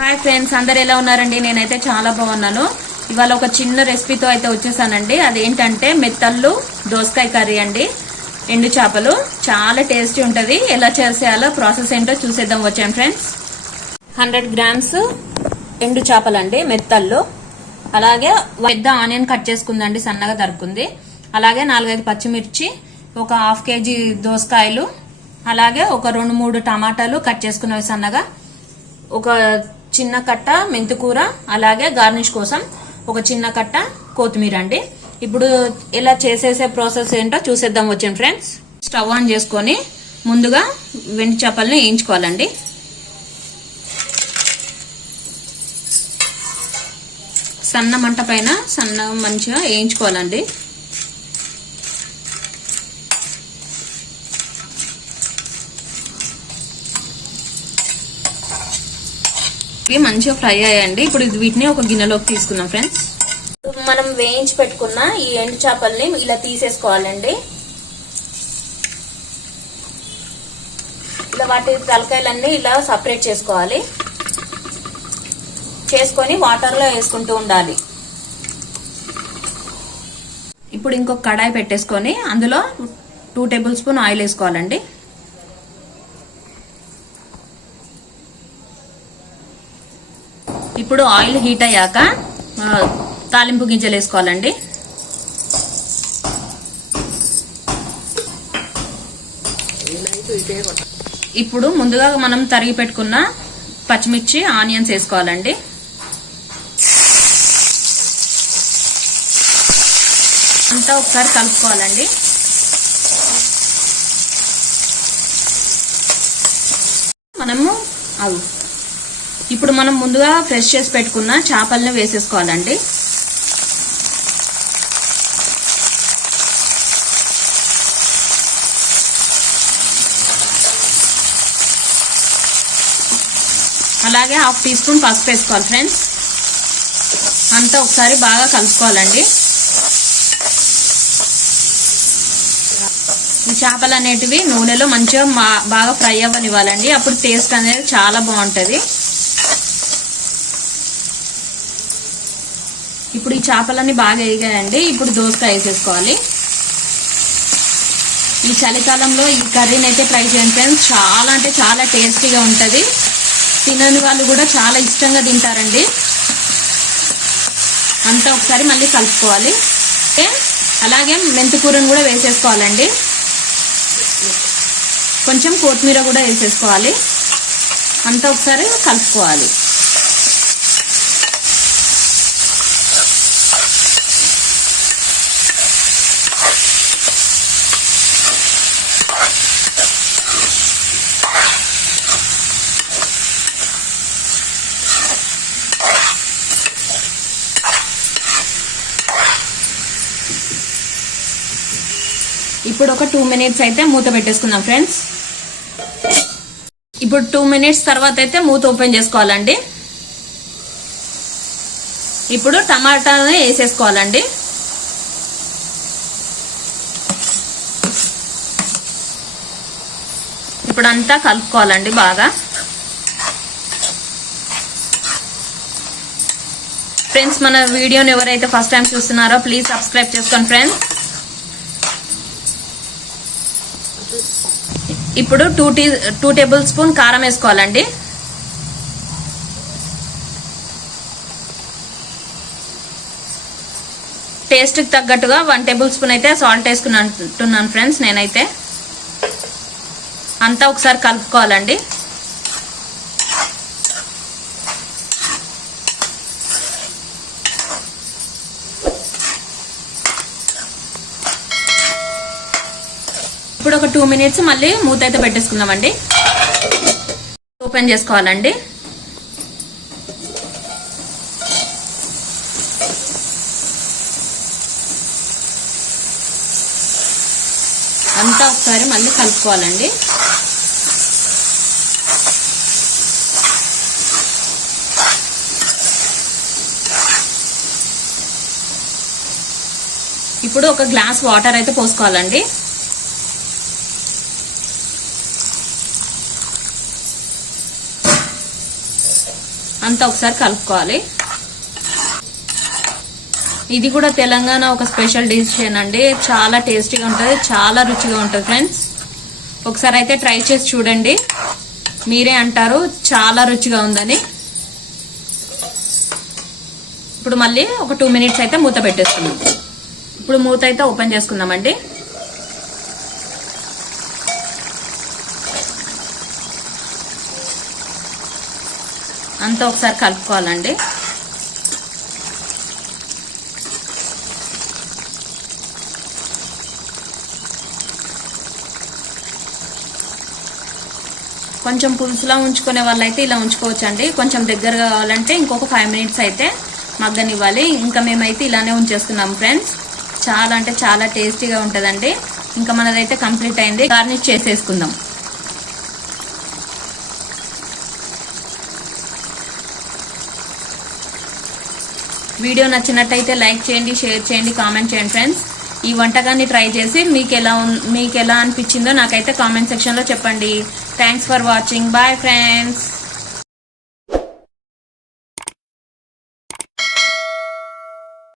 Hi friends, అందరు ఎలా ఉన్నారండి? నేనైతే చాలా బాగున్నాను. ఇవాళ ఒక చిన్న రెసిపీతో అయితే వచ్చేసానండి. అదేంటంటే మెత్తళ్ళు దోసకాయ కర్రీ అండి. ఎండు చేపలు చాలా టేస్టీ ఉంటది. ఎలా చేసేయాలో ప్రాసెస్ ఏంటో చూసేద్దాం వచ్చాను ఫ్రెండ్స్. 100 గ్రామ్స్ ఎండు చేపలండి, మెత్తళ్ళు. అలాగే పెద్ద ఆనియన్ కట్ చేసుకుందండి, సన్నగా తరుక్కుంది. అలాగే 4-5 పచ్చిమిర్చి, ఒక హాఫ్ కేజీ దోసకాయలు, అలాగే ఒక 2-3 టమాటాలు కట్ చేసుకున్నవి సన్నగా, ఒక చిన్న కట్ట మెంతికూర, అలాగే గార్నిష్ కోసం ఒక చిన్న కట్ట కొత్తిమీర అండి. ఇప్పుడు ఇలా చేసేసే ప్రాసెస్ ఏంటో చూసేద్దాం వచ్చాను ఫ్రెండ్స్. స్టవ్ ఆన్ చేసుకొని ముందుగా వెండి చేపల్ని వేయించుకోవాలండి. సన్న మంట పైన సన్నగా మంచిగా వేయించుకోవాలండి. మంచిగా ఫ్రై అయ్యాయండి. ఇప్పుడు వీటిని ఒక గిన్నెలోకి తీసుకుందాం ఫ్రెండ్స్. మనం వేయించి పెట్టుకున్న ఈ ఎండు చేపల్ని ఇలా తీసేసుకోవాలండి. ఇలా వాటి తలకాయలన్నీ ఇలా సపరేట్ చేసుకోవాలి. చేసుకొని వాటర్ లో వేసుకుంటూ ఉండాలి. ఇప్పుడు ఇంకొక కడాయి పెట్టేసుకొని అందులో 2 టేబుల్ స్పూన్ ఆయిల్ వేసుకోవాలండి. ఇప్పుడు ఆయిల్ హీట్ అయ్యాక తాలింపు గింజలు వేసుకోవాలండి. ఇప్పుడు ముందుగా మనం తరిగి పెట్టుకున్న పచ్చిమిర్చి, ఆనియన్స్ వేసుకోవాలండి. అంతా ఒకసారి కలుపుకోవాలండి. ఇప్పుడు మనం ముందుగా ఫ్రెష్ చేసి పెట్టుకున్న చేపలను వేసేసుకోవాలండి. అలాగే 1/2 టీ స్పూన్ పసుపు వేసుకోవాలి ఫ్రెండ్స్. అంతా ఒకసారి బాగా కలుపుకోవాలండి. ఈ చేపలు అనేటివి నూనెలో మంచిగా బాగా ఫ్రై అవ్వనివ్వాలండి. అప్పుడు టేస్ట్ అనేది చాలా బాగుంటది. ఇప్పుడు ఈ చేపలన్నీ బాగా వేగాయండి. ఇప్పుడు దోసకాయ వేసేసుకోవాలి. ఈ చలికాలంలో ఈ కర్రీని అయితే ట్రై చేయండి ఫ్రెండ్స్. చాలా అంటే చాలా టేస్టీగా ఉంటది. తినని వాళ్ళు కూడా చాలా ఇష్టంగా తింటారండి. అంతా ఒకసారి మళ్ళీ కలుపుకోవాలి. అలాగే మెంతికూరను కూడా వేసేసుకోవాలండి. కొంచెం కొత్తిమీర కూడా వేసేసుకోవాలి. అంతా ఒకసారి కలుపుకోవాలి. ఇప్పుడు ఒక 2 మినిట్స్ అయితే మూత పెట్టేసుకుందాం ఫ్రెండ్స్. ఇప్పుడు 2 మినిట్స్ తర్వాత అయితే మూత ఓపెన్ చేసుకోవాలండి. ఇప్పుడు టమాటాని వేసేసుకోవాలండి. ఇప్పుడు అంతా కలుపుకోవాలండి బాగా. ఫ్రెండ్స్, మన వీడియోని ఎవరైతే ఫస్ట్ టైం చూస్తున్నారో ప్లీజ్ సబ్స్క్రైబ్ చేసుకోండి ఫ్రెండ్స్. ఇప్పుడు 2 టేబుల్ స్పూన్ కారం వేసుకోవాలండి. టేస్ట్కి తగ్గట్టుగా 1 టేబుల్ స్పూన్ అయితే సాల్ట్ వేసుకున్నాను ఫ్రెండ్స్ నేనైతే. అంతా ఒకసారి కలుపుకోవాలండి. ఇప్పుడు ఒక 2 మినిట్స్ మళ్ళీ మూత అయితే పెట్టేసుకుందామండి. ఓపెన్ చేసుకోవాలండి. అంతా ఒకసారి మళ్ళీ కలుపుకోవాలండి. ఇప్పుడు ఒక గ్లాస్ వాటర్ అయితే పోసుకోవాలండి. అంతా ఒకసారి కలుపుకోవాలి. ఇది కూడా తెలంగాణ ఒక స్పెషల్ డిష్ అండి. చాలా టేస్టీగా ఉంటుంది, చాలా రుచిగా ఉంటుంది ఫ్రెండ్స్. ఒకసారి అయితే ట్రై చేసి చూడండి, మీరే అంటారు చాలా రుచిగా ఉందని. ఇప్పుడు మళ్ళీ ఒక 2 minutes అయితే మూత పెట్టేసుకుందాం. ఇప్పుడు మూత అయితే ఓపెన్ చేసుకుందామండి. అంతా ఒకసారి కలుపుకోవాలండి. కొంచెం పులుసులా ఉంచుకునే వాళ్ళైతే ఇలా ఉంచుకోవచ్చు అండి. కొంచెం దగ్గరగా కావాలంటే ఇంకొక 5 minutes అయితే మగ్గనివ్వాలి. ఇంకా మేమైతే ఇలానే ఉంచేస్తున్నాం ఫ్రెండ్స్. చాలా అంటే చాలా టేస్టీగా ఉంటుందండి. ఇంకా మనదైతే కంప్లీట్ అయింది. గార్నిష్ చేసేసుకుందాం. వీడియో నచ్చినట్టయితే లైక్ చేయండి, షేర్ చేయండి, కామెంట్ చేయండి ఫ్రెండ్స్. ఈ వంటకాన్ని ట్రై చేసి మీకు ఎలా అనిపించిందో నాకైతే కామెంట్ సెక్షన్లో చెప్పండి. Thanks for watching. Bye friends.